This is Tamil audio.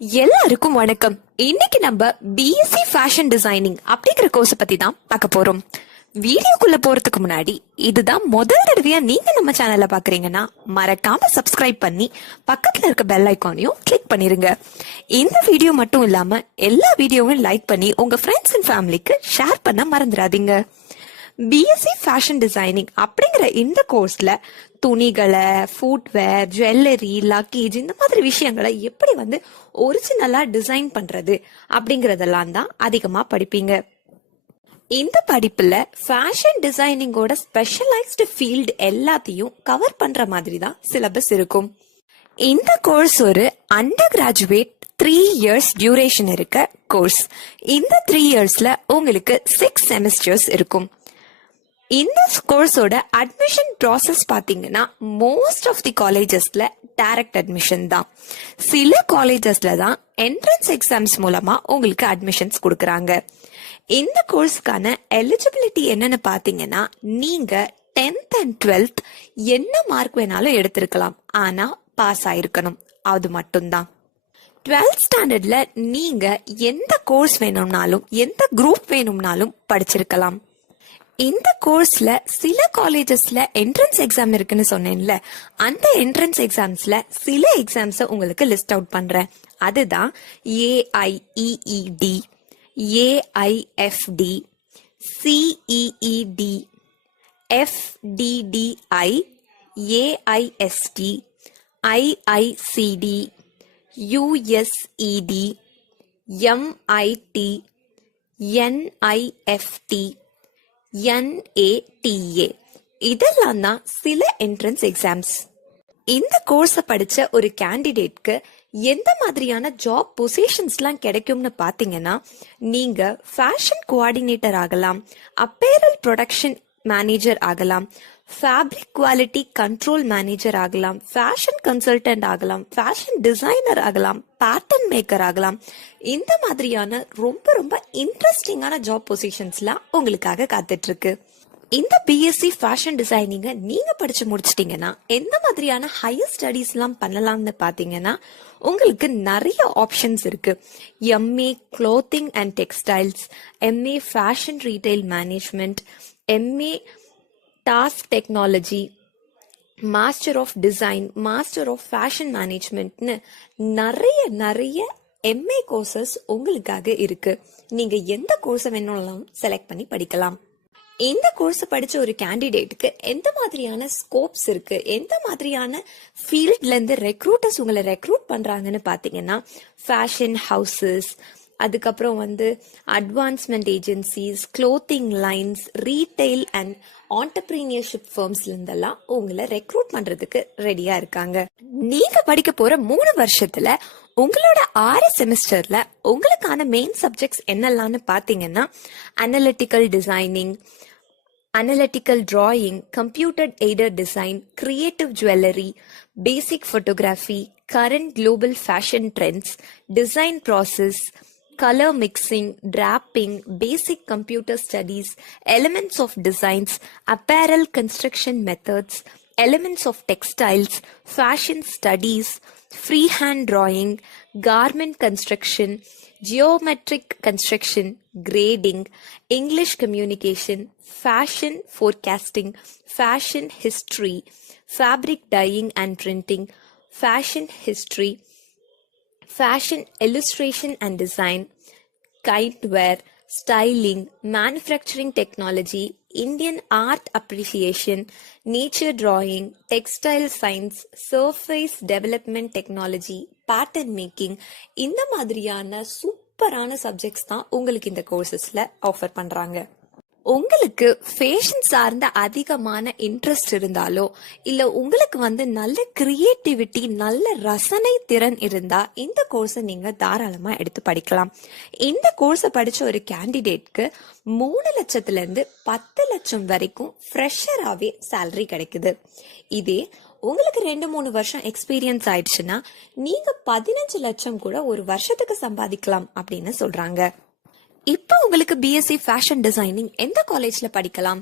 எல்லாருக்கும் வணக்கம். இன்னைக்கு நம்ம பிஎஸ்சி ஃபேஷன் டிசைனிங் அப்படிங்கிற கோர்ஸ் பத்தி தான் பார்க்க போறோம். வீடியோக்குள்ள போறதுக்கு முன்னாடி இதுதான் முதல் தடவையா நீங்க நம்ம சேனல்ல பாக்குறீங்கன்னா மறக்காம சப்ஸ்கிரைப் பண்ணி பக்கத்துல இருக்க பெல் ஐக்கானையும் கிளிக் பண்ணிருங்க. இந்த வீடியோ மட்டும் இல்லாம எல்லா வீடியோவும் லைக் பண்ணி உங்க ஃப்ரெண்ட்ஸ் அண்ட் ஃபேமிலிக்கு ஷேர் பண்ண மறந்துடாதீங்க. பிஎஸ்சி ஃபேஷன் டிசைனிங் அப்படிங்கிற இந்த கோர்ஸ்ல துணிகளை, ஃபுட்வேர், ஜுவல்லரி, லக்கேஜ் இந்த மாதிரி விஷயங்களை எப்படி ஒரிஜினலா டிசைன் பண்றது அப்படிங்கறதெல்லாம் தான் அதிகமா படிப்பீங்க. இந்த படிப்புல ஃபேஷன் டிசைனிங்கோட ஸ்பெஷலைஸ்டு ஃபீல்டு எல்லாத்தையும் கவர் பண்ற மாதிரி தான் சிலபஸ் இருக்கும். இந்த கோர்ஸ் ஒரு அண்டர் கிராஜுவேட் 3 years டியூரேஷன் இருக்க கோர்ஸ். இந்த 3 yearsல உங்களுக்கு 6 செமஸ்டர்ஸ் இருக்கும். இந்த கோர்ஸோட அட்மிஷன் ப்ராசஸ் பாத்தீங்கன்னா மோஸ்ட் ஆஃப் தி காலேஜஸ்ல டைரக்ட் அட்மிஷன் தான். சில காலேஜஸ்ல தான் என்ட்ரன்ஸ் எக்ஸாம்ஸ் மூலமா உங்களுக்கு அட்மிஷன்ஸ் கொடுக்கறாங்க. இந்த கோர்ஸ்க்கான எலிஜிபிலிட்டி என்னன்னு பாத்தீங்கன்னா, நீங்க 10th and 12th என்ன மார்க் வேணாலும் எடுத்திருக்கலாம், ஆனா பாஸ் ஆயிருக்கணும், அது மட்டும்தான். 12th ஸ்டாண்டர்ட்ல நீங்க எந்த கோர்ஸ் வேணும்னாலும் எந்த குரூப் வேணும்னாலும் படிச்சிருக்கலாம். இந்த கோர்ஸ்ல சில காலேஜஸ்ல என்ட்ரன்ஸ் எக்ஸாம் இருக்குன்னு சொன்னேன்ல, அந்த என்ட்ரன்ஸ் எக்ஸாம்ஸ்ல சில எக்ஸாம்ஸ் உங்களுக்கு லிஸ்ட் அவுட் பண்றேன். அதுதான் AIEED, AIFD, CEED, FDDI, AIST, IICD, USED, MIT, NIFT, NATA. இதெல்லாம் தான் சில என்ட்ரன்ஸ் எக்ஸாம்ஸ். இந்த கோர்ஸ படிச்ச ஒரு கேண்டிடேட்க்கு எந்த மாதிரியான ஜாப் பொசிஷன்ஸ்லாம் கிடைக்கும்னு பாத்தீங்கன்னா, நீங்க ஃபேஷன் கோஆர்டினேட்டர் ஆகலாம், அப்பேரல் ப்ரொடக்ஷன் மேனேஜர் ஆகலாம், ஃபேப்ரிக் குவாலிட்டி கண்ட்ரோல் மேனேஜர் ஆகலாம், ஃபேஷன் கன்சல்டன்ட் ஆகலாம், ஃபேஷன் டிசைனர் ஆகலாம், பேட்டர்ன் மேக்கர் ஆகலாம். இந்த மாதிரியான ரொம்ப ரொம்ப இன்ட்ரெஸ்டிங்கான ஜாப் பொசிஷன்ஸ்லாம் உங்களுக்காக காத்துட்டு இருக்கு. இந்த பிஎஸ்சி ஃபேஷன் டிசைனிங்க நீங்க படிச்சு முடிச்சிட்டீங்கன்னா எந்த மாதிரியான ஹையர் ஸ்டடீஸ் எல்லாம் பண்ணலாம்னு பாத்தீங்கன்னா, உங்களுக்கு நிறைய ஆப்ஷன்ஸ் இருக்கு. MA clothing and textiles, MA fashion retail management, MA task technology, master of design, master of fashion மேனேஜ்மெண்ட்னு நிறைய MA கோர்சஸ் உங்களுக்காக இருக்கு. நீங்க எந்த கோர்ஸை வேணாலும் செலக்ட் பண்ணி படிக்கலாம். இந்த கோர்ஸ் படிச்ச ஒரு கேண்டிடேட்டுக்கு எந்த மாதிரியான ஸ்கோப்ஸ் இருக்கு, எந்த மாதிரியான ஃபீல்ட்ல இருந்து ரெக்ரூட்டர்ஸ் உங்களை ரெக்ரூட் பண்றாங்கன்னு பாத்தீங்கன்னா, ஃபேஷன் ஹவுசஸ், அதுக்கப்புறம் advertisement agencies, clothing lines, retail and entrepreneurship ஃபர்ம்ஸ்ல இருந்தெல்லாம் உங்களை ரெக்ரூட் பண்றதுக்கு ரெடியா இருக்காங்க. நீங்க படிக்க போற 3 வருஷத்துல உங்களோட 6 செமஸ்டர்ல உங்களுக்கான மெயின் சப்ஜெக்ட்ஸ் என்னெல்லாம்னு பாத்தீங்கன்னா, analytical designing, analytical drawing, computer aided design, creative jewelry, basic photography, current global fashion trends, design process, color mixing, draping, basic computer studies, elements of designs, apparel construction methods, elements of textiles, fashion studies, freehand drawing, garment construction, geometric construction, grading, English communication, fashion forecasting, fashion history, fabric dyeing and printing, fashion history, fashion illustration and design, kiteware, styling, manufacturing technology, Indian art appreciation, nature drawing, textile science, surface development technology, pattern making. இந்த மாதிரியான சூப்பரான சப்ஜெக்ட்ஸ் தான் உங்களுக்கு இந்த கோர்சஸ்ல ஆஃபர் பண்றாங்க. உங்களுக்கு ஃபேஷன் சார்ந்த அதிகமான இன்ட்ரெஸ்ட் இருந்தாலோ, இல்ல உங்களுக்கு நல்ல கிரியேட்டிவிட்டி, நல்ல ரசனை திறன் இருந்தா இந்த கோர்ஸை நீங்க தாராளமா எடுத்து படிக்கலாம். இந்த கோர்ஸை படிச்ச ஒரு கேண்டிடேட்க்கு 3 லட்சத்துல இருந்து 10 லட்சம் வரைக்கும் ஃப்ரெஷராவே சேலரி கிடைக்குது. இதே உங்களுக்கு 2-3 வருஷம் எக்ஸ்பீரியன்ஸ் ஆயிடுச்சுன்னா நீங்க 15 லட்சம் கூட ஒரு வருஷத்துக்கு சம்பாதிக்கலாம் அப்படின்னு சொல்றாங்க. இப்போ உங்களுக்கு பிஎஸ்சி ஃபேஷன் டிசைனிங் எந்த காலேஜ்ல படிக்கலாம்,